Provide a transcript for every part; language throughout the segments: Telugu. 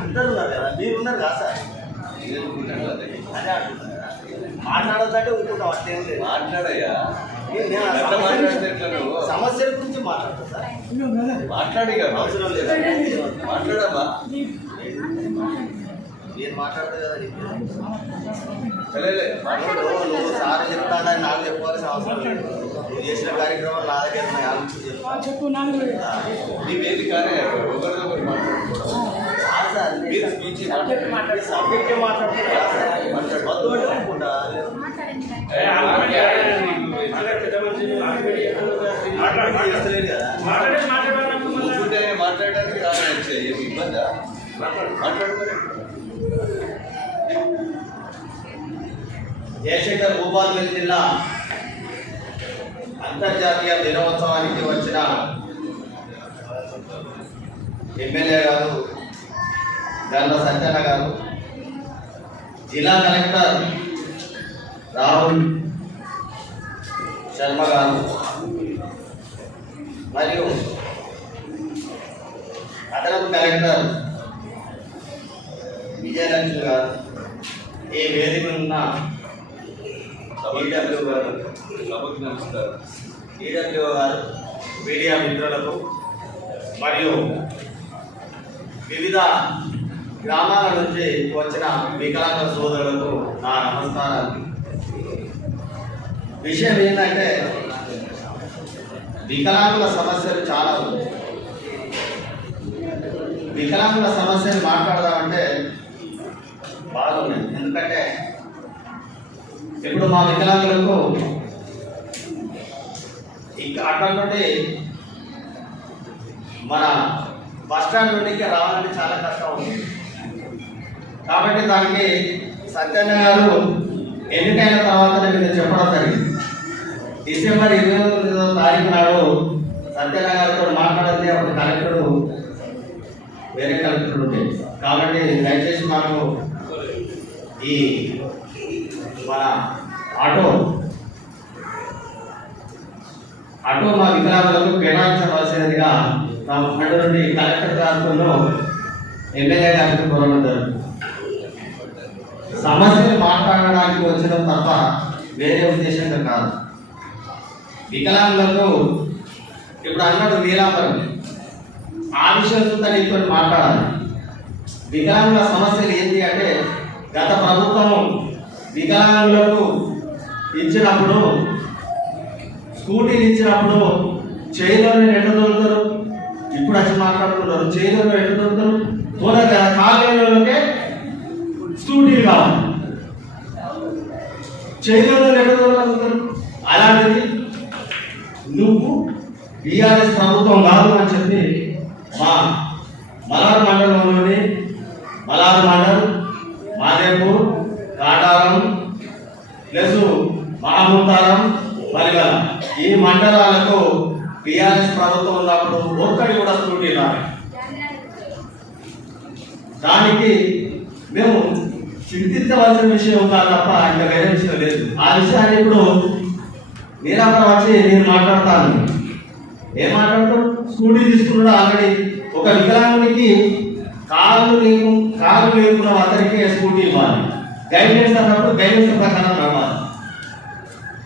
అందరూ ఉన్నారు కదా మీరు ఉన్నారు కదా సార్? మాట్లాడొద్దంటే ఊరుకుంటాం అట్లేం లేదు. మాట్లాడయ్యా? సమస్యల గురించి మాట్లాడతా సార్. మాట్లాడిగా అవసరం లేదు. మాట్లాడమ్మా. నేను మాట్లాడతా కదా మాట్లాడు నువ్వు సార్ చెప్తానని నాకు చెప్పాల్సిన అవసరం లేదు. నువ్వు చేసిన కార్యక్రమాలు నా దగ్గర ఆలోచించి. చెప్పు నాకు నీ వేది కానీ? ఒకరిదొకరు మాట్లాడుకోవడం మాట్లాడడానికి రావచ్చు ఇబ్బందా? జయశంకర్ భూపాల్పల్లి జిల్లా అంతర్జాతీయ దినోత్సవానికి వచ్చిన ఎమ్మెల్యే గారు గల్ల సత్యన్న గారు జిల్లా కలెక్టర్ రాహుల్ శర్మ గారు మరియు అదనపు కలెక్టర్ విజయలక్ష్మి గారు ఈ వేదిక ఉన్న ఈడబ్ల్యూ గారు సభకు నమస్కారం ఈడబ్ల్యూ గారు మీడియా మిత్రులకు మరియు వివిధ గ్రామాల నుంచి వచ్చిన వికలాంగ సోదరులకు నా నమస్కారాలు. విషయం ఏంటంటే వికలాంగుల సమస్యలు చాలా ఉన్నాయి. వికలాంగుల సమస్యలు మాట్లాడదామంటే బాగున్నాయి. ఎందుకంటే ఇప్పుడు మా వికలాంగులకు ఇంకా అటువంటి మన బస్ స్టాండ్ నుండి రావాలంటే చాలా కష్టం ఉంది కాబట్టి దానికి సత్యన్న గారు ఎన్నికైన తర్వాత నేను చెప్పడం జరిగింది. డిసెంబర్ ఇరవై తొమ్మిదో తారీఖు నాడు సత్యన్న గారితో మాట్లాడితే ఒక కలెక్టర్ వేరే కలెక్టర్ ఉండే. కాబట్టి దయచేసి మాకు ఈ మన ఆటో ఆటో మా వికలాంగులకు కేటాయించవలసినదిగా మా ఫండ్ నుండి కలెక్టర్ ప్రాంతంలో ఎమ్మెల్యే గారికి కోరడం జరుగుతుంది. సమస్యని మాట్లాడడానికి వచ్చిన తప్ప వేరే ఉద్దేశంగా కాదు. వికలాంగులకు ఇప్పుడు అన్నాడు వీరాపురం ఆ విషయంతో నీతో మాట్లాడాలి. వికలాంగుల సమస్యలు ఏంటి అంటే గత ప్రభుత్వం వికలాంగులకు ఇచ్చినప్పుడు స్కూటీలు ఇచ్చినప్పుడు చేయిలోనే ఎట్ట దొరుకుతారు ఇప్పుడు వచ్చి మాట్లాడుతున్నారు. చేయిలోనే ఎట్ట దొరుకుతారు త్వరగా కాలేజీలోకే స్కూటీలు కావాలి చేయిలోనే ఎట్లా దొరకగలుగుతారు అలాంటిది నువ్వు బీఆర్ఎస్ ప్రభుత్వం కాదు అని చెప్పి మా మలార్ మండలంలోని మలార్ మండల్ మాదేపూర్ కాటారం ప్లస్ మహాముతారం మలిగల ఈ మండలాలకు టీఆర్ఎస్ ప్రభుత్వం ఉన్నప్పుడు ఒక్కడి కూడా స్కూటీ రాదు దానికి మేము చింతించవలసిన విషయం కాదు తప్ప ఇంకా వేరే విషయం లేదు. ఆ విషయాన్ని ఇప్పుడు వీరాపురం వచ్చి నేను మాట్లాడతాను. ఏం మాట్లాడతాడు స్కూటీ తీసుకున్నాడు ఆల్రెడీ. ఒక వికలాంగునికి కాళ్ళు లేకు కాళ్ళు లేకున్న అతనికి స్కూటీ ఇవ్వాలి. గైడెన్స్ అన్నప్పుడు గైడెన్స్ ప్రకారం నడవాలి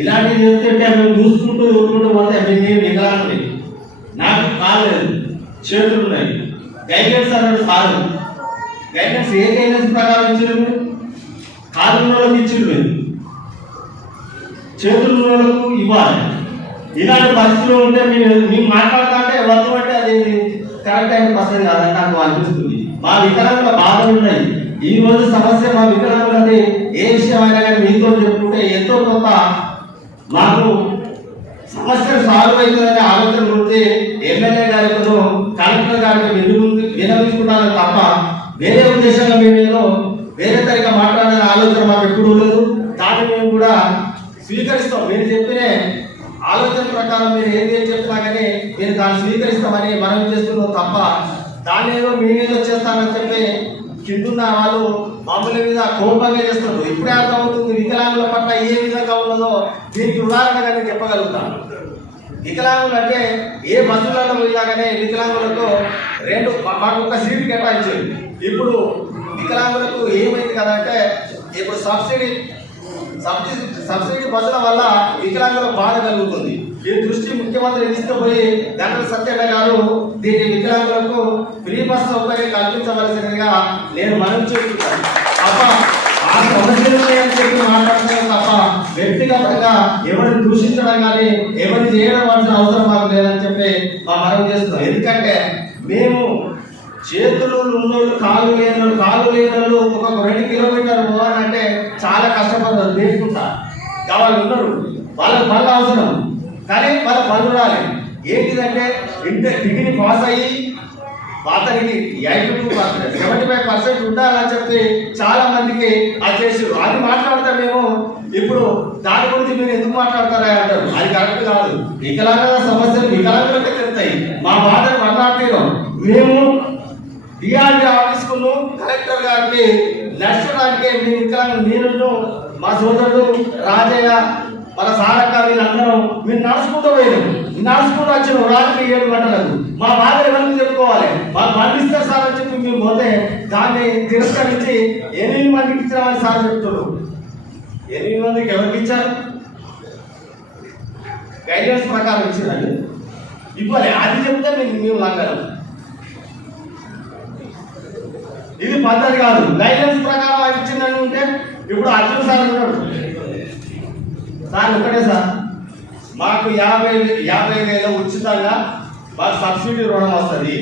ఇలాంటివి చెప్తుంటే మేము చూసుకుంటూ ఊరుకుంటూ పోతే మేము నేను వికలాంగుని నాకు కాలు లేదు. చేతులు ఉన్నాయి గైడెన్స్ అన్నప్పుడు కాదు గైడెన్స్ ఏ గైడెన్స్ ప్రకారం ఇచ్చారు మీరు? కాలు ఉన్న ఇచ్చారు మీరు. చేతులు ఉన్న వాళ్ళకు ఇవ్వాలి. ఇలాంటి పరిస్థితులు ఉంటే మీరు మేము మాట్లాడుతుంటే అంటే వద్దు అంటే అది కరెక్ట్ అయిన పరిస్థితి కాదని నాకు అనిపిస్తుంది. మా వికలాంగుల బాధలు ఉన్నాయి. ఈ రోజు సమస్య మా వికలాంగులని ఏ విషయం అయినా కానీ మీతో చెప్పుకుంటే ఎంతో కొంత మాకు సమస్య సాల్వ్ అవుతుందనే ఆలోచన ఉంటే ఎమ్మెల్యే గారితో కలెక్టర్ గారికి విను తప్ప వేరే ఉద్దేశంగా మేము వేరే తరిగా మాట్లాడే ఆలోచన మాకు ఎప్పుడు ఉండదు. దాన్ని మేము కూడా స్వీకరిస్తాం. మీరు చెప్పినే ఆలోచన ప్రకారం మీరు ఏం ఏం చెప్తున్నా కానీ మీరు దాన్ని స్వీకరిస్తామని మనం చేస్తున్నాం తప్ప దాన్ని ఏదో మేమేదో చేస్తామని చేస్తానని చెప్పి కిందున్న వాళ్ళు మామూలు మీద కోపంగా చేస్తున్నారు. ఇప్పుడే అర్థమవుతుంది వికలాంగుల పట్ల ఏ విధంగా ఉన్నదో దీనికి ఉదాహరణగా నేను చెప్పగలుగుతాను వికలాంగులు అంటే ఏ బస్సులలో పోయినా కానీ వికలాంగులతో రెండు మాకు ఒక సీటు కేటాయించారు. ఇప్పుడు వికలాంగులకు ఏమైంది కదా అంటే ఇప్పుడు సబ్సిడీ సబ్సిడీ సబ్సిడీ బస్సుల వల్ల వికలాంగులకు బాధ కలుగుతుంది. ఈ దృష్టి ముఖ్యమంత్రి తీసుకుపోయి గంటల సత్యన్న గారు దీన్ని వికలాంగులకు ఫ్రీ బస్ సౌకర్యం కల్పించవలసిందిగా నేను మనం చెప్తున్నాను తప్ప ఆ చెప్పి మాట్లాడుతున్నాను తప్ప వ్యక్తిగతంగా ఎవరిని దూషించడం కానీ ఎవరిని చేయడం వాల్సిన అవసరం మాకు లేదని చెప్పి మా మనం చేస్తున్నాం. ఎందుకంటే మేము చేతులు ఉన్నోళ్ళు కాళ్ళు లేనోళ్ళు కాళ్ళు లేనోళ్ళు ఒక రెండు కిలోమీటర్ పోవాలంటే చాలా కష్టపడతారు తీసుకుంటా వాళ్ళు ఉన్నారు వాళ్ళకి పనులు అవసరం. కానీ వాళ్ళ పనులు రాలి ఏంటిదంటే ఇంటర్ డిగ్రీ పాస్ అయ్యి అతనికి eighty two percent seventy five percent ఉండాలని చెప్పి చాలా మందికి అది చేసారు అది మాట్లాడితే మేము. ఇప్పుడు దాని గురించి మీరు ఎందుకు మాట్లాడతారా అంటారు. అది కరెక్ట్ కాదు. వికలాంగుల సమస్యలు వికలాంగులకే తెలుస్తాయి. మా బాధను మాట్లాడుతూ మేము డిఆర్డి ఆఫీస్ కలెక్టర్ గారికి నచ్చడానికి మీ వికలాంగ నేను మా సోదరుడు రాజయ్య మన సారక్క వీళ్ళందరం మీరు నడుచుకుంటూ పోయారు నడుచుకుంటూ వచ్చిన రాత్రి ఏడు గంటలకు మా బాధ ఎవరికి చెప్పుకోవాలి? మాకు పండిస్తారు సార్ అని చెప్పి మేము పోతే దాన్ని తిరస్కరించి ఎనిమిది మందికి ఇచ్చామని సార్ చెప్తున్నారు. ఎనిమిది మందికి ఎవరికి ఇచ్చారు? గైడెన్స్ ప్రకారం ఇచ్చారండి ఇవ్వాలి అది చెప్తే మేము మేము లాగలం. ఇది పద్ధతి కాదు. గైడ్లైన్స్ ప్రకారం అది ఇచ్చిందని ఉంటే ఇప్పుడు అర్జున్ సార్ ఉన్నాడు సార్ ఒకటే సార్. మాకు యాభై యాభై వేల ఉచితంగా మాకు సబ్సిడీ రుణం వస్తుంది.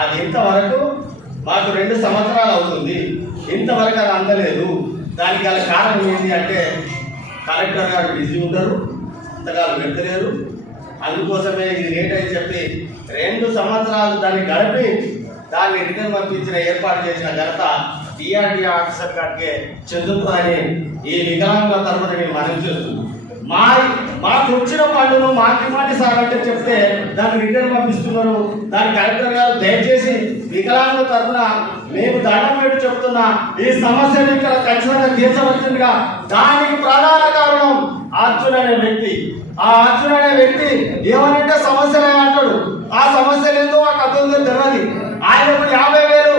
అది ఇంతవరకు మాకు రెండు సంవత్సరాలు అవుతుంది. ఇంతవరకు అది అందలేదు. దానికి గల కారణం ఏంటి అంటే కలెక్టర్ గారు బిజీ ఉంటారు ఇంతకాలం పెట్టలేరు అందుకోసమే ఇది రేట్ అని చెప్పి రెండు సంవత్సరాలు దాన్ని గడిపి దాన్ని రిటర్న్ పంపించిన ఏర్పాటు చేసిన ఘనత టీఆర్డీ ఆఫీసర్ గారికి చెందుతుందని ఈ వికలాంగుల తరఫున నేను మనవి చేస్తున్నాను. మా మాకు వచ్చిన పనులు మాకి మాటి సార్ అంటే చెప్తే దాన్ని రిటర్న్ పంపిస్తున్నారు దాని కలెక్టర్ గారు దయచేసి వికలాంగుల తరఫున మేము దండం పెట్టి చెప్తున్నా ఈ సమస్యను ఇక్కడ ఖచ్చితంగా తీర్చవలసిందిగా దానికి ప్రధాన కారణం అర్జున్ అనే వ్యక్తి. ఆ అర్జున్ అనే వ్యక్తి ఏమనంటే సమస్యలే అంటాడు. ఆ సమస్యలు ఏందో ఆ కథ తెలియదు ఆయనకు యాభై వేలు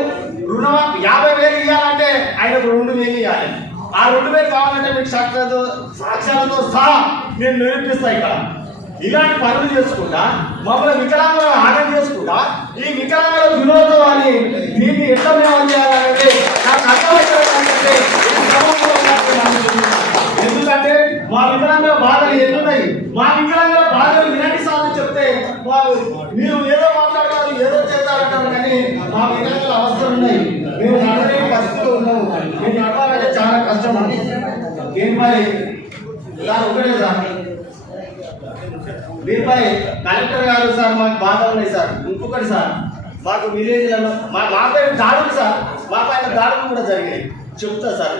రుణం యాభై వేలు ఇవ్వాలంటే ఆయనకు రెండు వేలు ఇవ్వాలి ఆ రెండు వేలు కావాలంటే మీకు సాక్ష్యాలతో సాక్ష్యాలతో సహా నేను నిరూపిస్తా ఇక్కడ. ఇలాంటి పనులు చేసుకుంటా మమ్మల్ని వికలాంగులు ఆటం చేసుకుంటా ఈ వికలాంగుల అని దీన్ని ఎట్లా మేము చేయాలంటే నాకు అర్థమైతే ఎందుకంటే మా వికలాంగుల బాధలు ఎన్నున్నాయి? మా వికలాంగుల బాధలు వినండి సార్ చెప్తే వాళ్ళు మీరు ఏదో మాట్లాడతారు ఏదో చేస్తారంటారు కానీ మా వికలాంగుల అవస్థలు ఉన్నాయి. మేము నడవలేని ఉన్నాము. మేము నడవాలంటే చాలా కష్టం ఏం మరి? సార్ ఒకటే సార్. దీనిపై కలెక్టర్ గారు సార్ మాకు బాధ ఉన్నాయి సార్. ఇంకొకటి సార్ మాకు విలేజ్లలో మా మా దాడులు సార్. మా పైన దాడులు కూడా జరిగాయి. చెప్తా సార్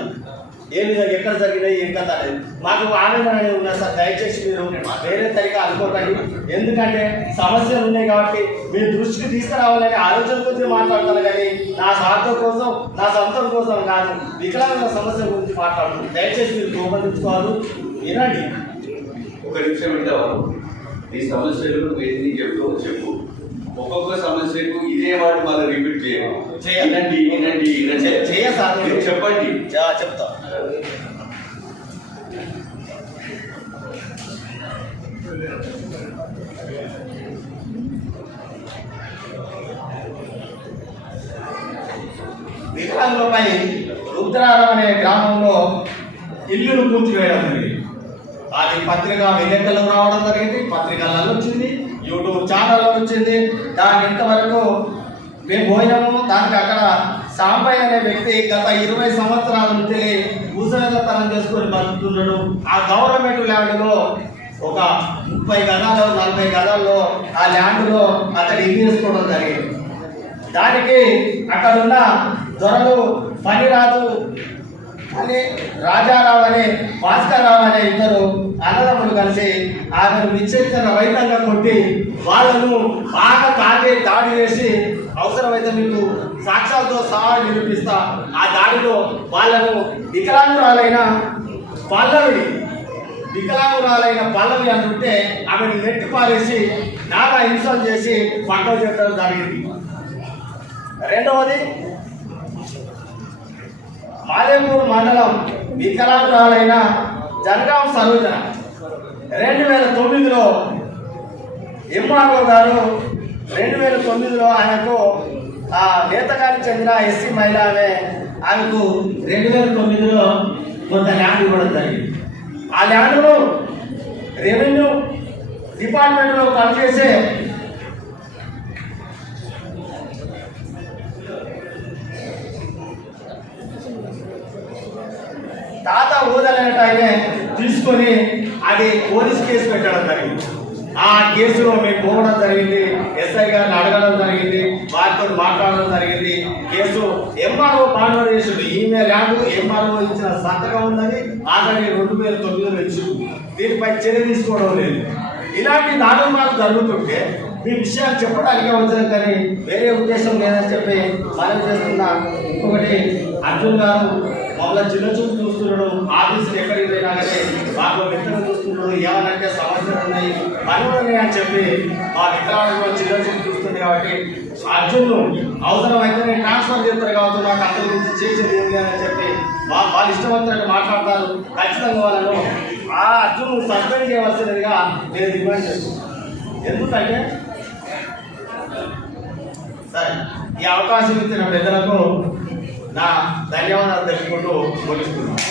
ఏ విధంగా ఎక్కడ జరిగినాయి ఏం కదా అనేది. మాకు ఆవేదన అనేది ఉన్నది సార్ దయచేసి మీరు వేరే తరిగా అనుకోకండి. ఎందుకంటే సమస్యలు ఉన్నాయి కాబట్టి మీ దృష్టికి తీసుకురావాలనే ఆలోచన గురించి మాట్లాడతాను కానీ నా స్వార్థం కోసం నా సొంతం కోసం కాదు వికలాంగుల సమస్య గురించి మాట్లాడుతున్నాను దయచేసి మీరు రూపొందించుకోవాలి వినండి. ఒక నిమిషం వింటావా? నీ సమస్యలు ఎన్ని చెప్తావు చెప్పు. ఒక్కొక్క సమస్యకు ఇదే మాట మళ్ళీ రిపీట్ చేయాలి. వినండి వినండి మీరు చెప్పండి. చెప్తా. వికలాంగులపై రుద్రారం అనే గ్రామంలో ఇల్లును కూల్చివేయడం జరిగింది. అది పత్రిక విలేకరులకు రావడం జరిగింది పత్రికలలో వచ్చింది యూట్యూబ్ ఛానల్లో వచ్చింది. దాని ఇంతవరకు మేము పోయినాము దానికి అక్కడ సాంబయ్య అనే వ్యక్తి గత ఇరవై సంవత్సరాల నుంచి భూసేతనం చేసుకొని బతుకుతున్నాడు. ఆ గవర్నమెంట్ ల్యాండ్లో ఒక ముప్పై గదాలు నలభై గదాల్లో ఆ ల్యాండ్లో అతడు ఇవ్వేసుకోవడం జరిగింది. దానికి అక్కడున్న దొరలు దొరలు పనిరాజు అని రాజారావు అనే భాస్కర్రావు అనే ఇద్దరు అన్నదమ్ములు కలిసి ఆమెను విచ్చేసిన రైతంగా కొట్టి వాళ్ళను బాగా తాగి దాడి చేసి అవసరమైతే మీకు సాక్ష్యాలతో సహా నిరూపిస్తా ఆ దాడిలో వాళ్ళను వికలాంగురాలైన పల్లవి వికలాంగురాలైన పల్లవి అంటుంటే ఆమెను నెట్టి పారేసి నానా హింసలు చేసి పక్కన చేయడం జరిగింది. రెండవది మాదేపూర్ మండలం వికలాంగురాలైన జనగాం సరోజన. రెండు వేల తొమ్మిదిలో ఎంఆర్ఓ గారు రెండు వేల తొమ్మిదిలో ఆయనకు ఆ నేతగానికి చెందిన ఎస్సీ మహిళ ఆమె ఆమెకు రెండు వేల తొమ్మిదిలో కొంత ల్యాండ్ ఇవ్వడం జరిగింది. ఆ ల్యాండ్ను రెవెన్యూ డిపార్ట్మెంట్లో పనిచేసే తాత ఊదలనేట ఆయన తీసుకొని అది పోలీస్ కేసు పెట్టడం జరిగింది. ఆ కేసులో మేము పోవడం జరిగింది. ఎస్ఐ గారిని అడగడం జరిగింది. వారితో మాట్లాడడం జరిగింది. కేసు ఎంఆర్ఓ కాన్వర్జేషన్ ఈమె ల్యాండ్ ఎంఆర్ఓ ఇచ్చిన సంతకం ఉందని ఆల్రెడీ రెండు వేల తొమ్మిదిలో ఇచ్చింది దీనిపై చర్య తీసుకోవడం లేదు. ఇలాంటి దారుణాలు జరుగుతుంటే మీ విషయాలు చెప్పడానికి అవసరం కానీ వేరే ఉద్దేశం లేదని చెప్పి మనం చేస్తున్నా ఇంకొకటి అర్జున్ గారు మమ్మల్ని చిన్న చూపు చూస్తున్నాడు. ఆఫీసులు ఎక్కడికి పోయినా కానీ మాకు మిత్రులు ఏమనంటే సమస్యలు ఉన్నాయి పనులు ఉన్నాయి అని చెప్పి మా విగ్రహాలు చిన్న చిన్న చూస్తుంది కాబట్టి అర్జున్ అవసరమైతే నేను ట్రాన్స్ఫర్ చేస్తారు కాబట్టి నాకు అందరి గురించి చేసేది ఏంటి అని చెప్పి మా వాళ్ళు ఇష్టవంతులకు మాట్లాడతారు. ఖచ్చితంగా వాళ్ళను ఆ అర్జున్ సస్పెండ్ చేయవలసినదిగా నేను డిమాండ్ చేస్తున్నాను. ఎందుకంటే సరే ఈ అవకాశం ఇచ్చిన పెద్దలకు నా ధన్యవాదాలు తెలుపుకుంటూ ముగిస్తున్నాను.